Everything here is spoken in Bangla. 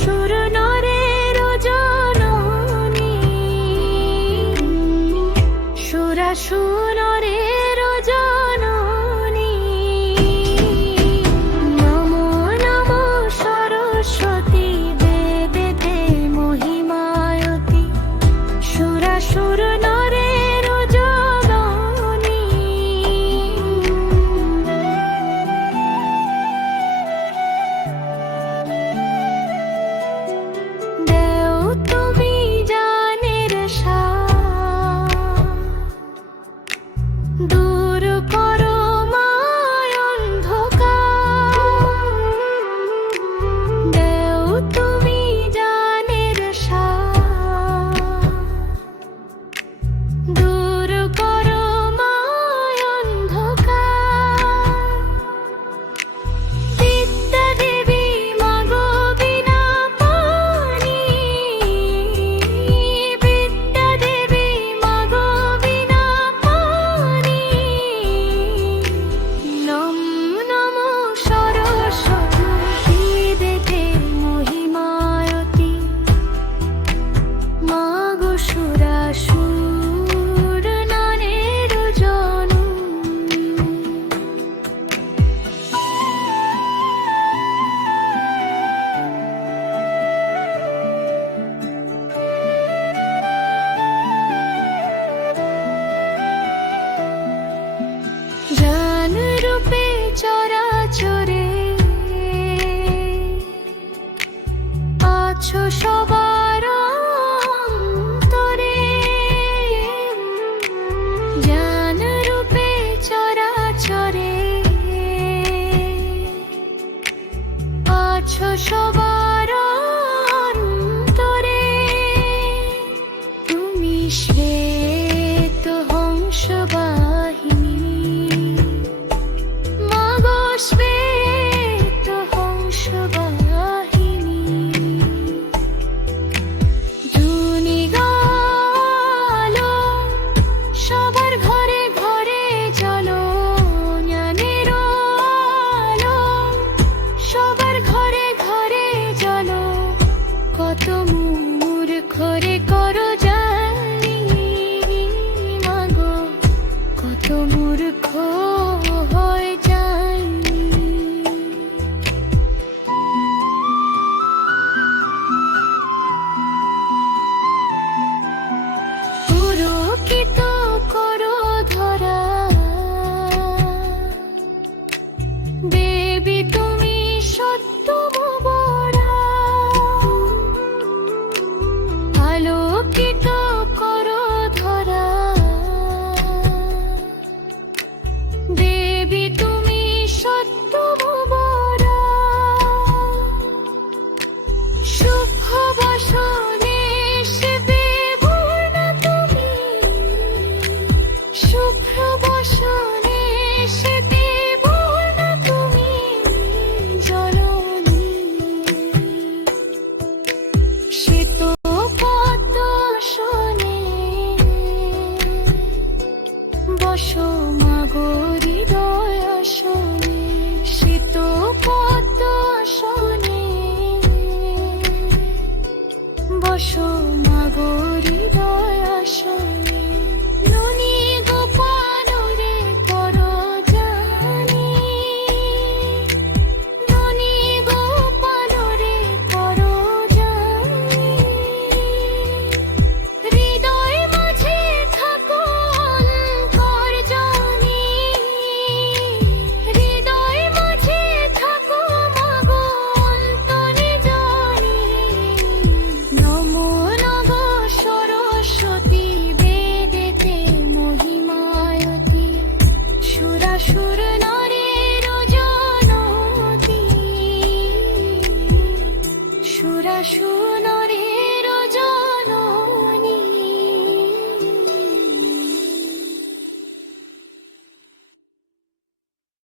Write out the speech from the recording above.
সুর না কত মূর্খরে শোনো